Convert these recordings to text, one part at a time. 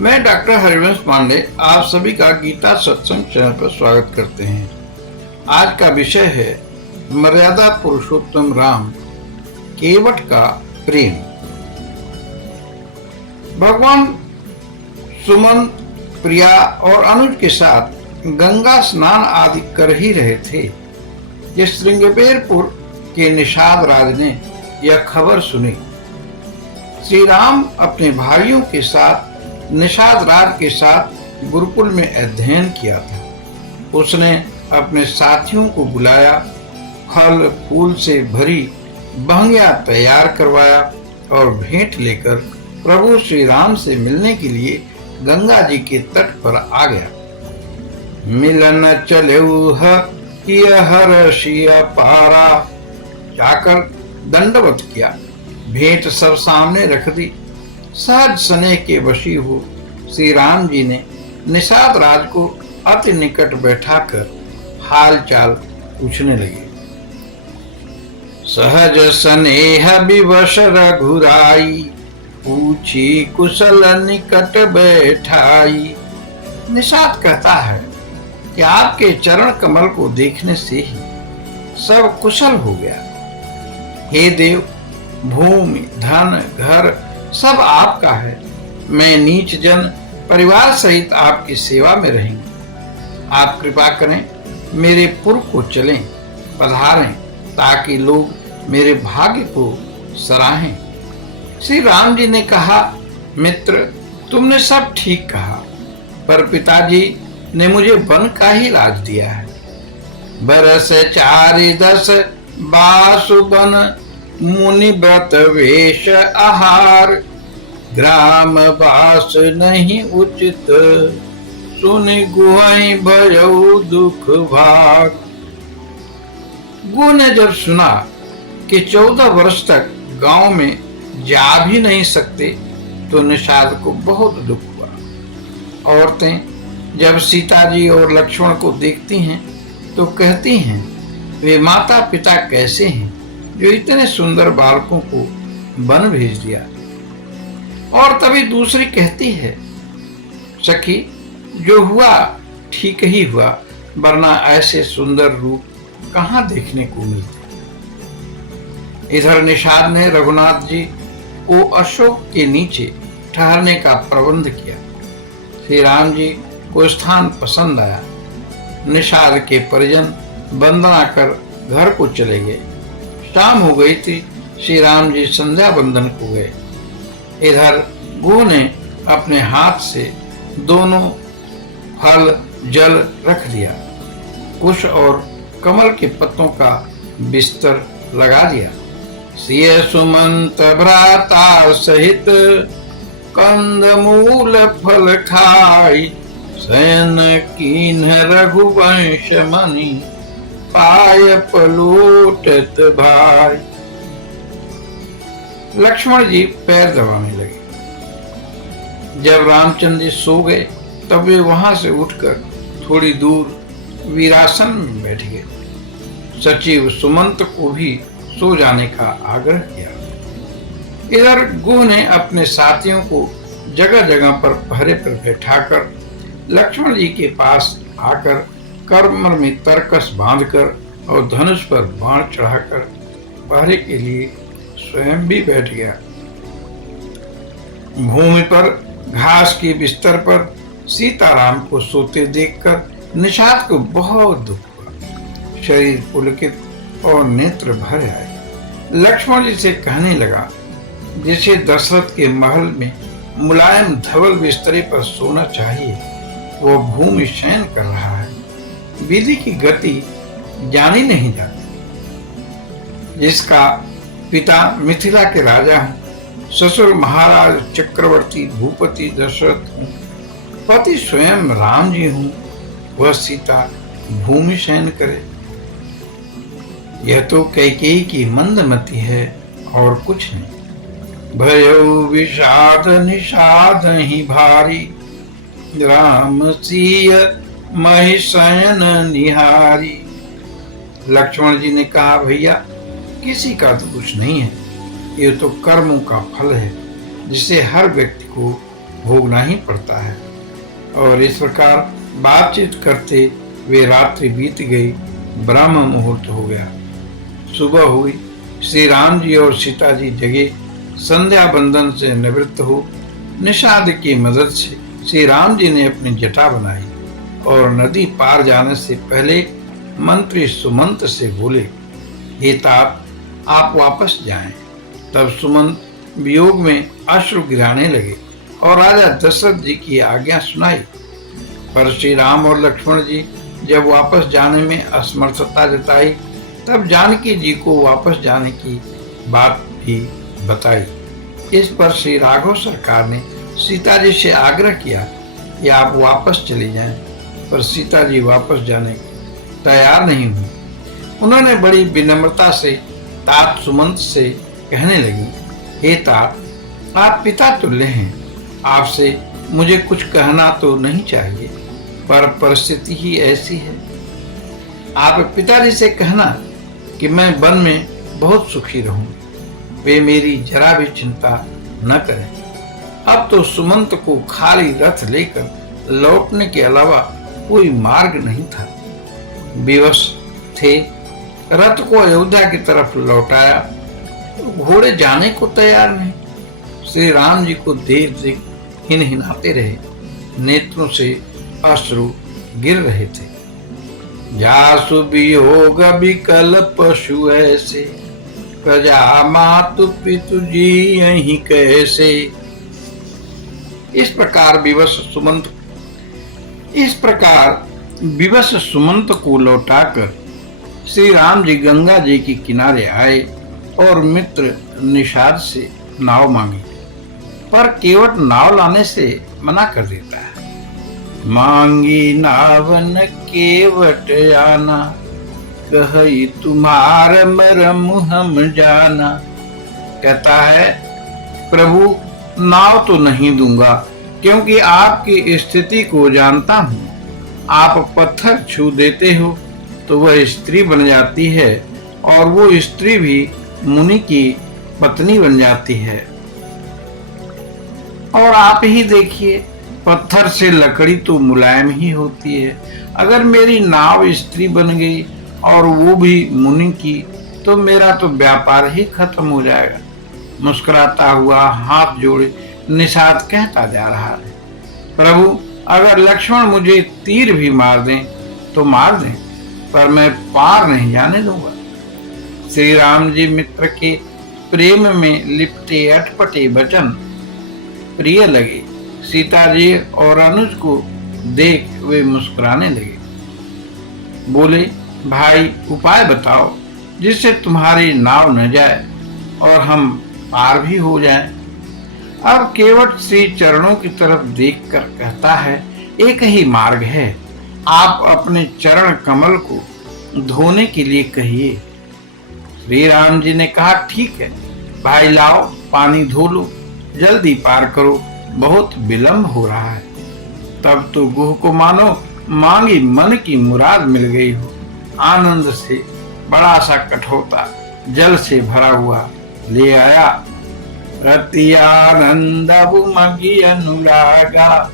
मैं डॉक्टर हरिवंश पांडे आप सभी का गीता सत्संग चैनल पर स्वागत करते हैं। आज का विषय है मर्यादा पुरुषोत्तम राम केवट का प्रेम। भगवान सुमन, प्रिया और अनुज के साथ गंगा स्नान आदि कर ही रहे थे कि श्रृंगबेरपुर के निषाद राज ने यह खबर सुनी। श्री राम अपने भाइयों के साथ निषाद राज के साथ गुरुकुल में अध्ययन किया था। उसने अपने साथियों को बुलाया, फल फूल से भरी बहंगियां तैयार करवाया और भेंट लेकर प्रभु श्री राम से मिलने के लिए गंगा जी के तट पर आ गया। मिलन चलेउह किया हर्षिया पारा, जाकर दंडवत किया, भेंट सब सामने रख दी। सहज स्नेह के वशी हो श्री राम जी ने निषाद राज को अति निकट बैठाकर हाल चाल पूछने लगे। सहज स्नेह विवश रघुराई, पूछी कुशल निकट बैठाई। निषाद कहता है कि आपके चरण कमल को देखने से ही सब कुशल हो गया। हे देव, भूमि धन घर सब आपका है। मैं नीच जन परिवार सहित आपकी सेवा में रहेंगे। आप कृपा करें, मेरे पुर को चलें, पधारें, ताकि लोग मेरे भाग्य को सराहें। श्री राम जी ने कहा, मित्र, तुमने सब ठीक कहा, पर पिताजी ने मुझे वन का ही राज दिया है। बरस 4-10 बासुबन, मुनि व्रत वेश आहार, ग्राम वास नहीं उचित, सुनि गुहै भयउ दुख भाग। गुह ने जब सुना कि 14 वर्ष तक गांव में जा भी नहीं सकते तो निषाद को बहुत दुख हुआ। औरतें जब सीता जी और लक्ष्मण को देखती हैं तो कहती हैं, वे माता पिता कैसे हैं जो इतने सुंदर बालकों को वन भेज दिया। और तभी दूसरी कहती है, सखी, जो हुआ ठीक ही हुआ, वरना ऐसे सुंदर रूप कहाँ देखने को मिलते। इधर निषाद ने रघुनाथ जी को अशोक के नीचे ठहरने का प्रबंध किया। श्री राम जी को स्थान पसंद आया। निषाद के परिजन वंदना कर घर को चले गए। शाम हो गई थी। श्री राम जी संध्या बंदन को गए। इधर गुह ने अपने हाथ से दोनों फल जल रख दिया, कुश और कमल के पत्तों का बिस्तर लगा दिया। सिय सुमंत भ्राता सहित, कंदमूल फल खाई, शयन कीन्ह रघुवंश मणि, पाय पलोटत भाई। लक्ष्मण जी पैर दबाने लगे। जब रामचंद्र जी सो गए तब वे वहां से उठकर थोड़ी दूर वीरासन में बैठ गए। सचिव सुमंत को भी सो जाने का आग्रह किया। इधर गुह ने अपने साथियों को जगह जगह पर पहरे पर बैठाकर लक्ष्मण जी के पास आकर कमर में तरकस बांधकर और धनुष पर बाण चढ़ाकर पहरे के लिए स्वयं भी बैठ गया। भूमि पर घास के बिस्तर पर सीताराम को सोते देखकर निषाद को बहुत दुख हुआ। शरीर पुलकित और नेत्र भर आए। लक्ष्मण जी से कहने लगा, जिसे दशरथ के महल में मुलायम धवल बिस्तरे पर सोना चाहिए, वो भूमि शयन कर रहा है। विधि की गति जानी नहीं जाती। जिसका पिता मिथिला के राजा हूँ, ससुर महाराज चक्रवर्ती भूपति दशरथ हूँ, पति स्वयं राम जी हूँ, वह सीता भूमि शयन करे। यह तो कैकेयी की मंदमति है और कुछ नहीं। भयउ विषाद निषाद ही भारी, राम सिय महि शयन निहारी। लक्ष्मण जी ने कहा, भैया, किसी का दोष नहीं है, ये तो कर्मों का फल है जिसे हर व्यक्ति को भोगना ही पड़ता है। और इस प्रकार बातचीत करते वे रात्रि बीत गई, ब्रह्म मुहूर्त हो गया। सुबह हुई, श्री राम जी और सीता जी जगे, संध्या बंधन से निवृत्त हो निषाद की मदद से श्री राम जी ने अपनी जटा बनाई और नदी पार जाने से पहले मंत्री सुमंत से बोले, हे तात, आप वापस जाएं। तब सुमंत वियोग में अश्रु गिराने लगे और राजा दशरथ जी की आज्ञा सुनाई। पर श्री राम और लक्ष्मण जी जब वापस जाने में असमर्थता जताई, तब जानकी जी को वापस जाने की बात भी बताई। इस पर श्री राघव सरकार ने सीता जी से आग्रह किया कि आप वापस चले जाएं, पर सीता जी वापस जाने को तैयार नहीं हुई। उन्होंने बड़ी विनम्रता से तात सुमंत से कहने लगी, हे तात, आप पिता तुल्य हैं, आपसे मुझे कुछ कहना तो नहीं चाहिए, पर परिस्थिति ही ऐसी है। आप पिताजी से कहना कि मैं वन में बहुत सुखी रहूं, वे मेरी जरा भी चिंता न करें। अब तो सुमंत को खाली रथ लेकर लौटने के अलावा कोई मार्ग नहीं था। विवश थे, रथ को अयोध्या की तरफ लौटाया, घोड़े जाने को तैयार नहीं। श्री राम जी को देख देख हिनहिनाते रहे, नेत्रों से अश्रु गिर रहे थे। जासु वियोग विकल पशु ऐसे, प्रजा मातु पितु जी यहीं कैसे। इस प्रकार विवश सुमंत को लौटाकर श्री राम जी गंगा जी के किनारे आए और मित्र निषाद से नाव मांगी, पर केवट नाव लाने से मना कर देता है। मांगी नावन केवट आना, कही तुम्हार मरम हम जाना। कहता है, प्रभु नाव तो नहीं दूंगा, क्योंकि आपकी स्थिति को जानता हूँ। आप पत्थर छू देते हो तो वह स्त्री बन जाती है, और वो स्त्री भी मुनि की पत्नी बन जाती है। और आप ही देखिए, पत्थर से लकड़ी तो मुलायम ही होती है। अगर मेरी नाव स्त्री बन गई और वो भी मुनि की, तो मेरा तो व्यापार ही खत्म हो जाएगा। मुस्कुराता हुआ हाथ जोड़े निषाद कहता जा रहा है, प्रभु अगर लक्ष्मण मुझे तीर भी मार दें तो मार दें, पर मैं पार नहीं जाने दूंगा। श्री राम जी मित्र के प्रेम में लिपटे अटपटे वचन प्रिय लगे। सीता जी और अनुज को देख वे मुस्कुराने लगे। बोले, भाई उपाय बताओ जिससे तुम्हारी नाव न जाए और हम पार भी हो जाएं। अब केवट श्री चरणों की तरफ देखकर कहता है, एक ही मार्ग है, आप अपने चरण कमल को धोने के लिए कहिए। श्री राम जी ने कहा, ठीक है भाई, लाओ पानी धो लो, जल्दी पार करो, बहुत विलंब हो रहा है। तब तो गुह को मानो मांगी मन की मुराद मिल गई हो। आनंद से बड़ा सा कठोता जल से भरा हुआ ले आया। रति आनंद मगी अनुरागा,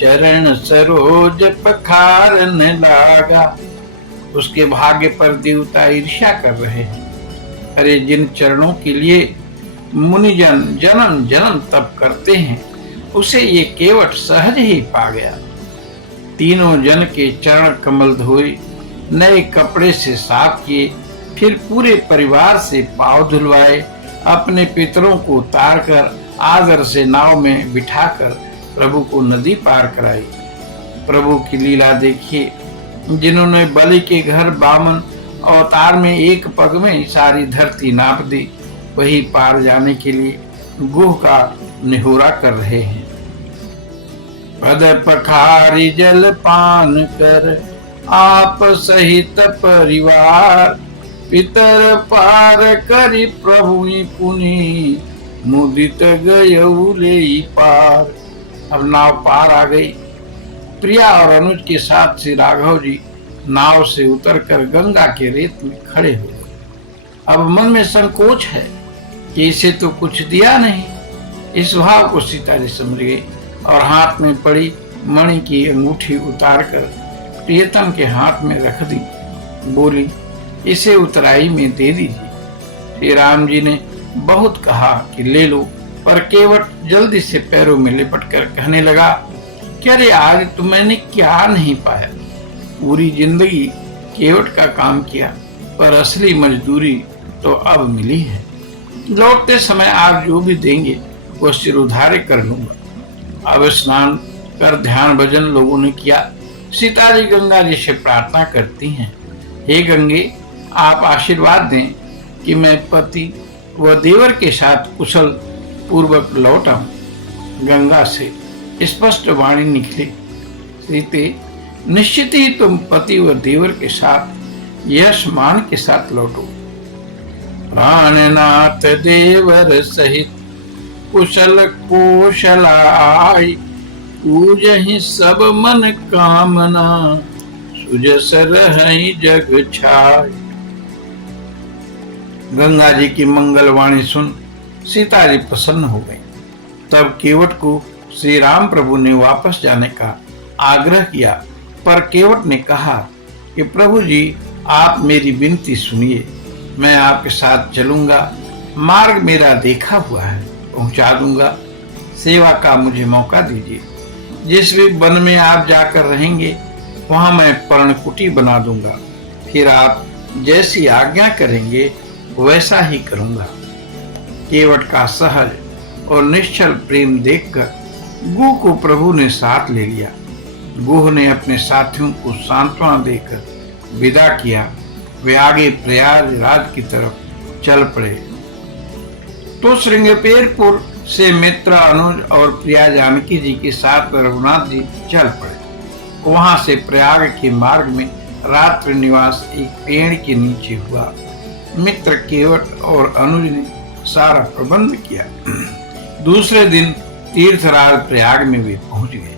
चरण सरोज पखारन लागा। उसके भाग्य पर देवता ईर्ष्या कर रहे हैं। अरे, जिन चरणों के लिए मुनिजन जन्म जन्म तप करते हैं, उसे ये केवट सहज ही पा गया। तीनों जन के चरण कमल धोए, नए कपड़े से साफ किए, फिर पूरे परिवार से पांव धुलवाए, अपने पितरों को उतार कर आदर से नाव में बिठाकर प्रभु को नदी पार कराई। प्रभु की लीला देखिए, जिन्होंने बलि के घर बामन अवतार में एक पग में सारी धरती नाप दी, वही पार जाने के लिए गुह का निहोरा कर रहे हैं। पद पखारी जल पान कर, आप सहित परिवार, पितर पार करी प्रभु पुनि, मुदित गयउले पार। अब नाव पार आ गई। प्रिया और अनुज के साथ श्री राघव जी नाव से उतरकर गंगा के रेत में खड़े हो गए। अब मन में संकोच है कि इसे तो कुछ दिया नहीं। इस भाव को सीता जी समझ गई और हाथ में पड़ी मणि की अंगूठी उतारकर प्रियतम के हाथ में रख दी। बोली, इसे उतराई में दे दीजिए। श्री राम जी ने बहुत कहा कि ले लो, पर केवट जल्दी से पैरों में लिपट कर कहने लगा कि अरे आज तो मैंने क्या नहीं पाया। पूरी जिंदगी केवट का काम किया, पर असली मजदूरी तो अब मिली है। लौटते समय आप जो भी देंगे वो सिर उधारे कर लूंगा। अब स्नान कर ध्यान भजन लोगों ने किया। सीता जी गंगा जी से प्रार्थना करती हैं, हे गंगे, आप आशीर्वाद दें कि मैं पति व देवर के साथ कुशल पूर्वक लौट आऊं। गंगा से स्पष्ट वाणी निकली, सीते, निश्चित ही तुम पति व देवर के साथ यश मान के साथ लौटो। प्राणनाथ देवर सहित कुशल कोशलाई, पूजहि सब मन कामना, सुजस रहई जग छाई। गंगा जी की मंगलवाणी सुन सीता जी प्रसन्न हो गई। तब केवट को श्री राम प्रभु ने वापस जाने का आग्रह किया, पर केवट ने कहा कि प्रभु जी, आप मेरी विनती सुनिए, मैं आपके साथ चलूंगा। मार्ग मेरा देखा हुआ है, पहुंचा दूंगा। सेवा का मुझे मौका दीजिए। जिस भी वन में आप जाकर रहेंगे वहां मैं पर्णकुटी बना दूंगा। फिर आप जैसी आज्ञा करेंगे वैसा ही करूंगा। केवट का सहज और निश्चल प्रेम देखकर गुह को प्रभु ने साथ ले लिया। गुह ने अपने साथियों को सांत्वना देकर विदा किया। वे आगे प्रयागराज की तरफ चल पड़े। तो श्रृंगपेरपुर से मित्र अनुज और प्रिया जानकी जी के साथ रघुनाथ जी चल पड़े। वहां से प्रयाग के मार्ग में रात्रि निवास एक पेड़ के नीचे हुआ। मित्र केवट और अनुज ने सारा प्रबंध किया। दूसरे दिन तीर्थराज प्रयाग में वे पहुंच गए।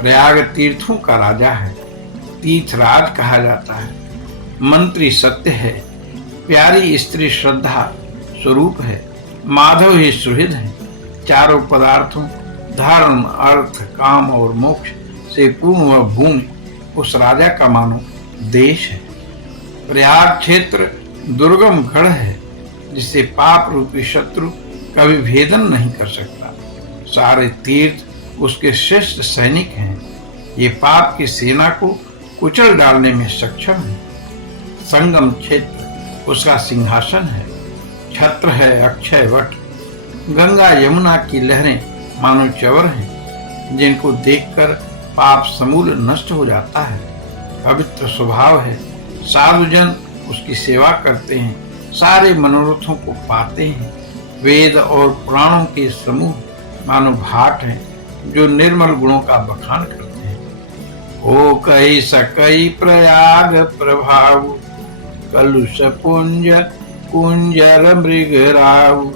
प्रयाग तीर्थों का राजा है, तीर्थराज कहा जाता है। मंत्री सत्य है, प्यारी स्त्री श्रद्धा स्वरूप है, माधव ही सुहृद है। चारों पदार्थों धर्म अर्थ काम और मोक्ष से पूर्ण व भूमि उस राजा का मानो देश है। प्रयाग क्षेत्र दुर्गम गढ़ है, जिसे पाप रूपी शत्रु कभी भेदन नहीं कर सकता। सारे तीर्थ उसके श्रेष्ठ सैनिक हैं। ये पाप की सेना को कुचल डालने में सक्षम है। संगम क्षेत्र उसका सिंहासन है। छत्र है अक्षय वट। गंगा यमुना की लहरें मानो चवर हैं, जिनको देखकर पाप समूल नष्ट हो जाता है। पवित्र स्वभाव है। साधुजन उसकी सेवा करते हैं, सारे मनोरथों को पाते हैं। वेद और पुराणों के समूह मानो भाट हैं, जो निर्मल गुणों का बखान करते हैं। ओ कई सकई प्रयाग प्रभाव, कलुष पुंज कुंजर मृगराव।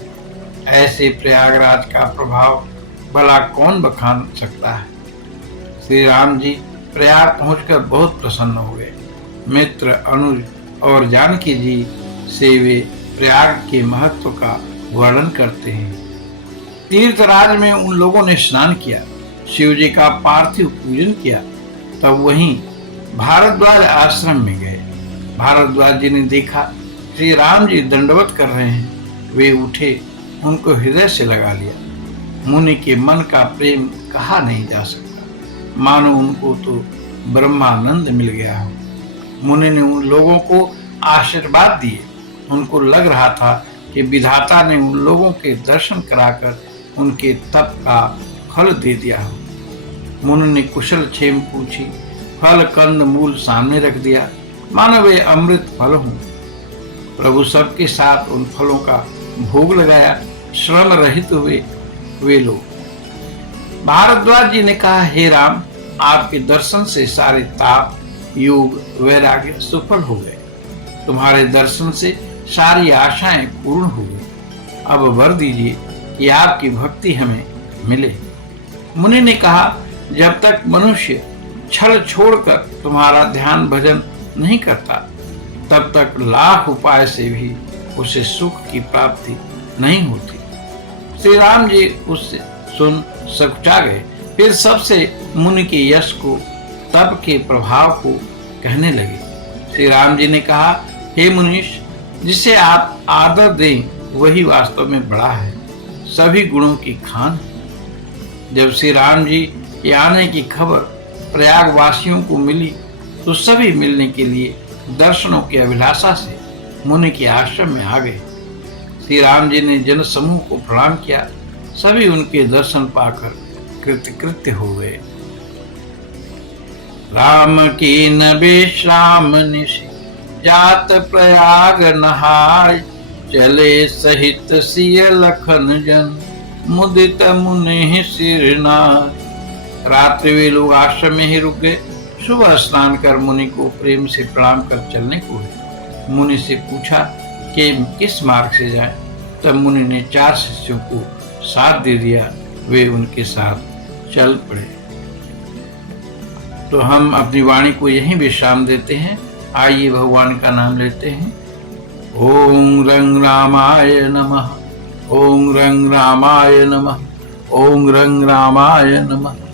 ऐसे प्रयागराज का प्रभाव भला कौन बखान सकता है। श्री राम जी प्रयाग पहुंचकर बहुत प्रसन्न हो गए। मित्र अनुज और जानकी जी से वे प्रयाग के महत्व का वर्णन करते हैं। तीर्थराज में उन लोगों ने स्नान किया, शिव जी का पार्थिव पूजन किया। तब वहीं भारद्वाज आश्रम में गए। भारद्वाज जी ने देखा श्री राम जी दंडवत कर रहे हैं। वे उठे, उनको हृदय से लगा लिया। मुनि के मन का प्रेम कहा नहीं जा सकता, मानो उनको तो ब्रह्मानंद मिल गया हो। मुनि ने उन लोगों को आशीर्वाद दिए। उनको लग रहा था कि विधाता ने उन लोगों के दर्शन कराकर उनके तप का फल दे दिया हो। मुनि ने कुशल क्षेम पूछी, फल कंद मूल सामने रख दिया, मानो वे अमृत फल हों। प्रभु सबके साथ उन फलों का भोग लगाया। श्रम रहित हुए वे लोग। भारद्वाज जी ने कहा, हे राम, आपके दर्शन से सारे ताप योग वैराग्य सफल हो गए। तुम्हारे दर्शन से सारी आशाएं पूर्ण हो गई। अब वर दीजिए कि आपकी भक्ति हमें मिले। मुनि ने कहा, जब तक मनुष्य छल छोड़कर तुम्हारा ध्यान भजन नहीं करता, तब तक लाख उपाय से भी उसे सुख की प्राप्ति नहीं होती। श्री राम जी उससे सुन सकुचा गए। फिर सबसे मुनि के यश को, तप के प्रभाव को कहने लगे। श्री राम जी ने कहा, हे मुनीश, जिसे आप आदर दें वही वास्तव में बड़ा है, सभी गुणों की खान है। जब श्री राम जी के आने की खबर प्रयाग वासियों को मिली तो सभी मिलने के लिए दर्शनों की अभिलाषा से मुनि के आश्रम में आ गए। श्री राम जी ने जन समूह को प्रणाम किया। सभी उनके दर्शन पाकर कृतकृत्य हो गए। राम की न विश्राम निशि जात प्रयाग नहाय, चले सहित सिय लखन जन मुदित मुनि सिरनाय। रात्रि वे लोग आश्रम में ही रुक गए। सुबह स्नान कर मुनि को प्रेम से प्रणाम कर चलने को हुए। मुनि से पूछा कि किस मार्ग से जाएं? तब मुनि ने 4 शिष्यों को साथ दे दिया। वे उनके साथ चल पड़े। तो हम अपनी वाणी को यहीं विश्राम देते हैं। आइए भगवान का नाम लेते हैं। ओम रंग रामाय नमः। ओम रंग रामाय नमः। ओम रंग रामाय नमः।